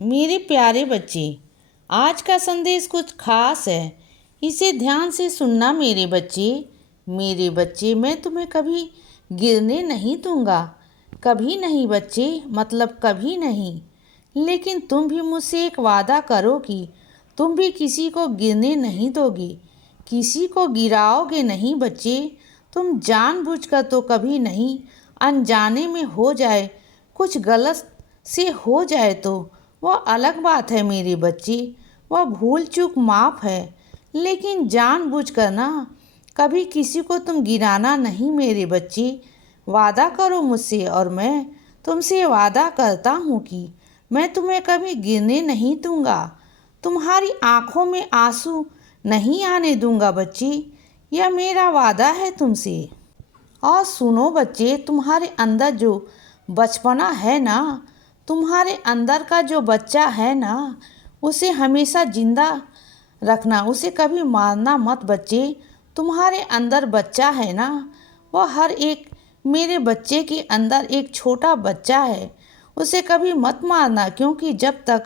मेरे प्यारे बच्चे, आज का संदेश कुछ खास है। इसे ध्यान से सुनना मेरे बच्चे। मेरे बच्चे, मैं तुम्हें कभी गिरने नहीं दूंगा। कभी नहीं बच्चे, मतलब कभी नहीं। लेकिन तुम भी मुझसे एक वादा करो कि तुम भी किसी को गिरने नहीं दोगे। किसी को गिराओगे नहीं बच्चे। तुम जानबूझकर तो कभी नहीं, अनजाने में हो जाए, कुछ गलत से हो जाए तो वह अलग बात है मेरे बच्चे। वह भूल चूक माफ़ है, लेकिन जानबूझकर ना कभी किसी को तुम गिराना नहीं मेरे बच्चे। वादा करो मुझसे और मैं तुमसे वादा करता हूँ कि मैं तुम्हें कभी गिरने नहीं दूंगा। तुम्हारी आंखों में आंसू नहीं आने दूंगा बच्चे। यह मेरा वादा है तुमसे। और सुनो बच्चे, तुम्हारे अंदर जो बचपना है ना, तुम्हारे अंदर का जो बच्चा है ना, उसे हमेशा जिंदा रखना। उसे कभी मारना मत बच्चे। तुम्हारे अंदर बच्चा है ना, वह हर एक मेरे बच्चे के अंदर एक छोटा बच्चा है। उसे कभी मत मारना, क्योंकि जब तक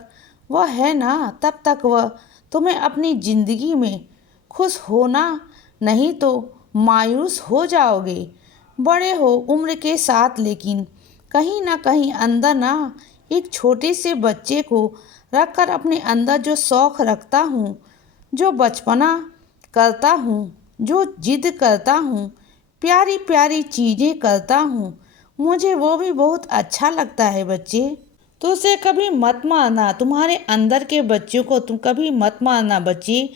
वह है ना तब तक वह तुम्हें अपनी ज़िंदगी में खुश होना, नहीं तो मायूस हो जाओगे। बड़े हो उम्र के साथ, लेकिन कहीं ना कहीं अंदर ना एक छोटे से बच्चे को रखकर अपने अंदर जो शौक़ रखता हूँ, जो बचपना करता हूँ, जो जिद करता हूँ, प्यारी प्यारी चीज़ें करता हूँ, मुझे वो भी बहुत अच्छा लगता है बच्चे। तो उसे कभी मत मारना। तुम्हारे अंदर के बच्चों को तुम कभी मत मारना बच्चे।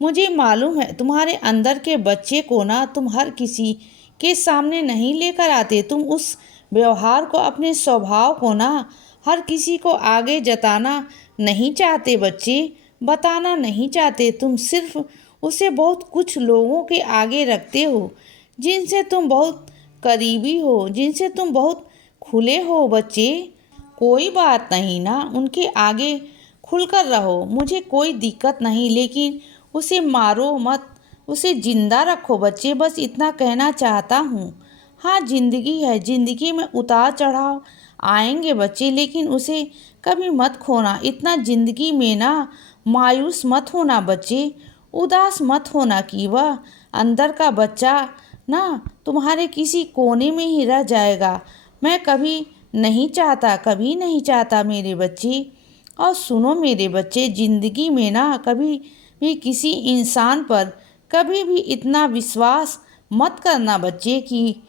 मुझे मालूम है तुम्हारे अंदर के बच्चे को ना तुम हर किसी के सामने नहीं लेकर आते। तुम उस व्यवहार को, अपने स्वभाव को ना हर किसी को आगे जताना नहीं चाहते बच्चे, बताना नहीं चाहते। तुम सिर्फ उसे बहुत कुछ लोगों के आगे रखते हो, जिनसे तुम बहुत करीबी हो, जिनसे तुम बहुत खुले हो बच्चे। कोई बात नहीं ना, उनके आगे खुलकर रहो, मुझे कोई दिक्कत नहीं, लेकिन उसे मारो मत, उसे जिंदा रखो बच्चे। बस इतना कहना चाहता हूँ। हाँ, जिंदगी है, जिंदगी में उतार चढ़ाव आएंगे बच्चे, लेकिन उसे कभी मत खोना। इतना जिंदगी में ना मायूस मत होना बच्चे, उदास मत होना कि वह अंदर का बच्चा ना तुम्हारे किसी कोने में ही रह जाएगा। मैं कभी नहीं चाहता, कभी नहीं चाहता मेरे बच्चे। और सुनो मेरे बच्चे, ज़िंदगी में ना कभी भी किसी इंसान पर कभी भी इतना विश्वास मत करना बच्चे कि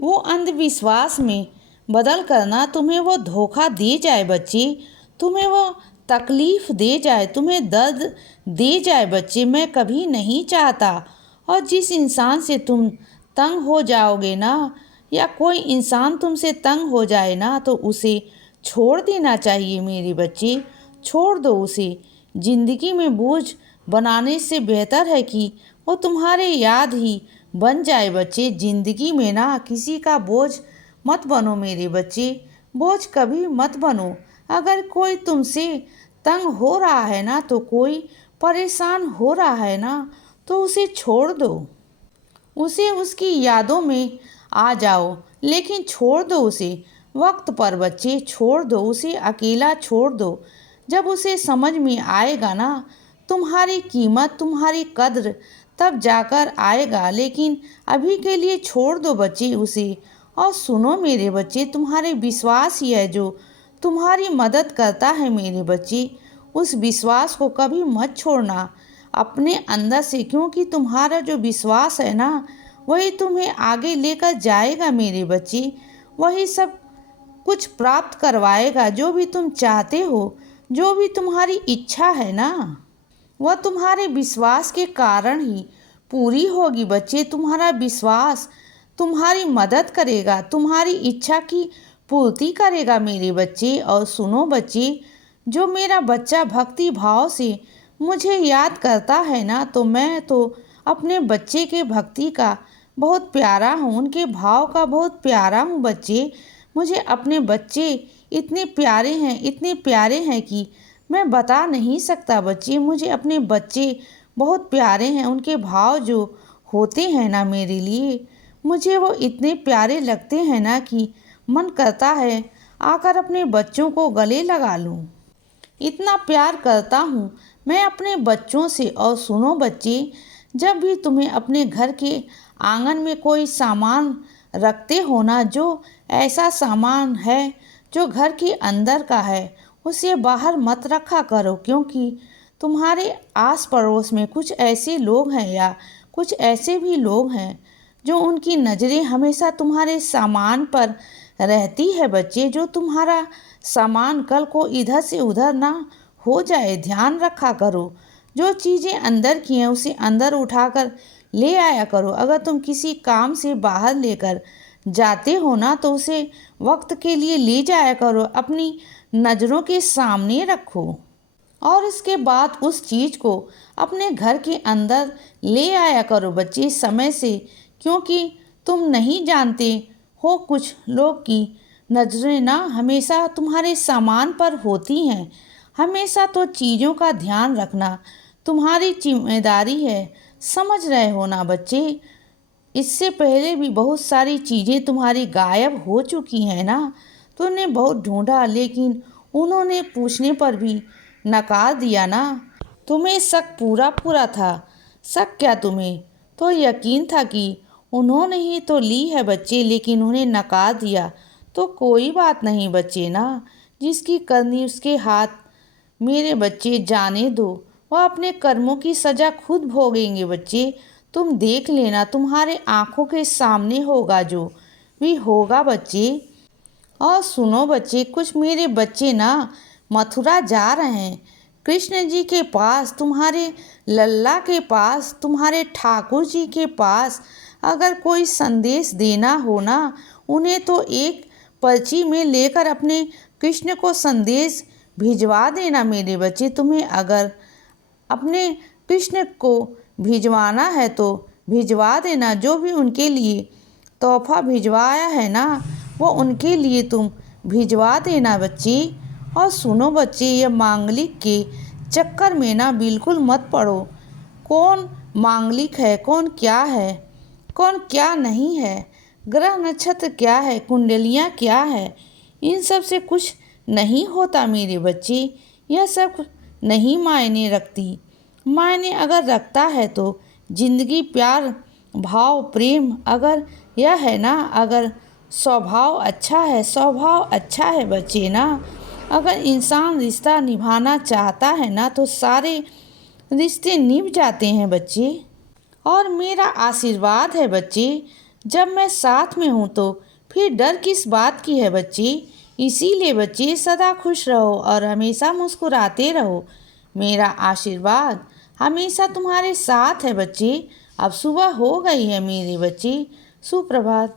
वो अंधविश्वास में बदल करना तुम्हें वो धोखा दे जाए बच्चे, तुम्हें वो तकलीफ़ दे जाए, तुम्हें दर्द दे जाए बच्चे। मैं कभी नहीं चाहता। और जिस इंसान से तुम तंग हो जाओगे ना, या कोई इंसान तुमसे तंग हो जाए ना, तो उसे छोड़ देना चाहिए मेरे बच्चे। छोड़ दो उसे। ज़िंदगी में बोझ बनाने से बेहतर है कि वो तुम्हारे याद ही बन जाए बच्चे। ज़िंदगी में ना किसी का बोझ मत बनो मेरे बच्चे, बोझ कभी मत बनो। अगर कोई तुमसे तंग हो रहा है ना, तो कोई परेशान हो रहा है ना, तो उसे छोड़ दो। उसे उसकी यादों में आ जाओ, लेकिन छोड़ दो उसे वक्त पर बच्चे। छोड़ दो उसे, अकेला छोड़ दो। जब उसे समझ में आएगा ना तुम्हारी कीमत, तुम्हारी कद्र, तब जाकर आएगा। लेकिन अभी के लिए छोड़ दो बच्चे उसे। और सुनो मेरे बच्चे, तुम्हारे विश्वास ही है जो तुम्हारी मदद करता है मेरे बच्चे। उस विश्वास को कभी मत छोड़ना अपने अंदर से, क्योंकि तुम्हारा जो विश्वास है ना, वही तुम्हें आगे लेकर जाएगा मेरे बच्चे। वही सब कुछ प्राप्त करवाएगा जो भी तुम चाहते हो, जो भी तुम्हारी इच्छा है ना, वह तुम्हारे विश्वास के कारण ही पूरी होगी बच्चे। तुम्हारा विश्वास तुम्हारी मदद करेगा, तुम्हारी इच्छा की पूर्ति करेगा मेरे बच्चे। और सुनो बच्चे, जो मेरा बच्चा भक्ति भाव से मुझे याद करता है ना, तो मैं तो अपने बच्चे के भक्ति का बहुत प्यारा हूँ, उनके भाव का बहुत प्यारा हूँ बच्चे। मुझे अपने बच्चे इतने प्यारे हैं, इतने प्यारे हैं कि मैं बता नहीं सकता बच्चे। मुझे अपने बच्चे बहुत प्यारे हैं। उनके भाव जो होते हैं ना मेरे लिए, मुझे वो इतने प्यारे लगते हैं ना कि मन करता है आकर अपने बच्चों को गले लगा लूं। इतना प्यार करता हूँ मैं अपने बच्चों से। और सुनो बच्चे, जब भी तुम्हें अपने घर के आंगन में कोई सामान रखते हो ना, जो ऐसा सामान है जो घर के अंदर का है, उसे बाहर मत रखा करो, क्योंकि तुम्हारे आस पड़ोस में कुछ ऐसे लोग हैं या कुछ ऐसे भी लोग हैं जो उनकी नज़रें हमेशा तुम्हारे सामान पर रहती है बच्चे। जो तुम्हारा सामान कल को इधर से उधर ना हो जाए, ध्यान रखा करो। जो चीज़ें अंदर की हैं उसे अंदर उठाकर ले आया करो। अगर तुम किसी काम से बाहर लेकर जाते हो ना, तो उसे वक्त के लिए ले जाया करो, अपनी नज़रों के सामने रखो और इसके बाद उस चीज़ को अपने घर के अंदर ले आया करो बच्चे, समय से। क्योंकि तुम नहीं जानते हो, कुछ लोग की नज़रें ना हमेशा तुम्हारे सामान पर होती हैं। हमेशा तो चीज़ों का ध्यान रखना तुम्हारी जिम्मेदारी है, समझ रहे हो ना बच्चे। इससे पहले भी बहुत सारी चीज़ें तुम्हारी गायब हो चुकी हैं ना। तुमने बहुत ढूंढा, लेकिन उन्होंने पूछने पर भी नकार दिया ना। तुम्हें शक पूरा पूरा था। शक क्या, तुम्हें तो यकीन था कि उन्होंने ही तो ली है बच्चे, लेकिन उन्हें नकार दिया। तो कोई बात नहीं बच्चे ना, जिसकी करनी उसके हाथ। मेरे बच्चे जाने दो, वह अपने कर्मों की सज़ा खुद भोगेंगे बच्चे। तुम देख लेना, तुम्हारे आंखों के सामने होगा जो भी होगा बच्चे। और सुनो बच्चे, कुछ मेरे बच्चे ना मथुरा जा रहे हैं, कृष्ण जी के पास, तुम्हारे लल्ला के पास, तुम्हारे ठाकुर जी के पास। अगर कोई संदेश देना हो ना उन्हें, तो एक पर्ची में लेकर अपने कृष्ण को संदेश भिजवा देना मेरे बच्चे। तुम्हें अगर अपने कृष्ण को भिजवाना है तो भिजवा देना। जो भी उनके लिए तोहफा भिजवाया है ना, वो उनके लिए तुम भिजवा देना बच्चे। और सुनो बच्चे, ये मांगलिक के चक्कर में ना बिल्कुल मत पड़ो। कौन मांगलिक है, कौन क्या है, कौन क्या नहीं है, ग्रह नक्षत्र क्या है, कुंडलियाँ क्या है, इन सब से कुछ नहीं होता मेरे बच्चे। यह सब नहीं मायने रखती। मायने अगर रखता है तो जिंदगी, प्यार, भाव, प्रेम, अगर यह है ना, अगर स्वभाव अच्छा है, स्वभाव अच्छा है बच्चे ना। अगर इंसान रिश्ता निभाना चाहता है ना, तो सारे रिश्ते निभ जाते हैं बच्चे। और मेरा आशीर्वाद है बच्चे, जब मैं साथ में हूँ तो फिर डर किस बात की है बच्चे। इसीलिए बच्चे सदा खुश रहो और हमेशा मुस्कुराते रहो। मेरा आशीर्वाद हमेशा तुम्हारे साथ है बच्चे। अब सुबह हो गई है मेरे बच्चे, सुप्रभात।